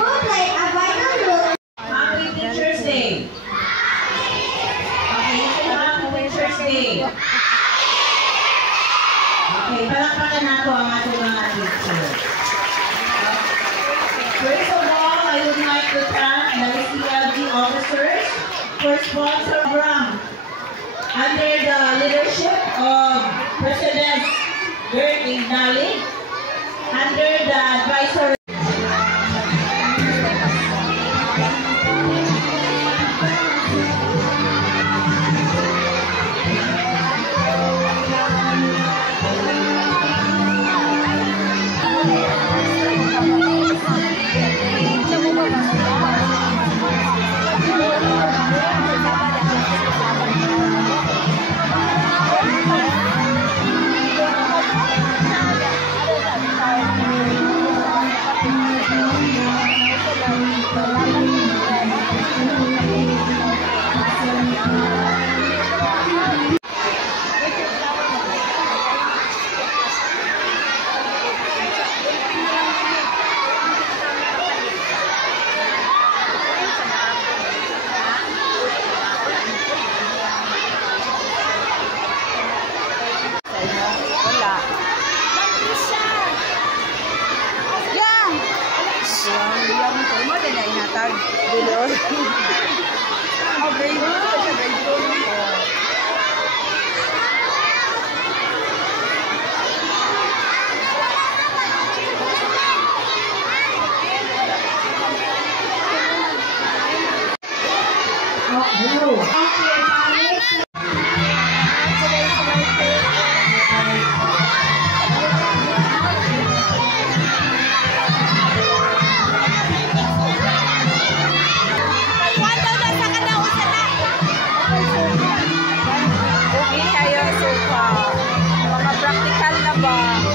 who played a vital role. Happy Teacher's Day. Okay, Happy Teacher's Day. Okay, palakpakan nato ang ating mga teachers. First of all, I would like to thank the SCLG officers for sponsoring the program under the leadership of President Bert Ignali, under the advisory. Mga practical na ba?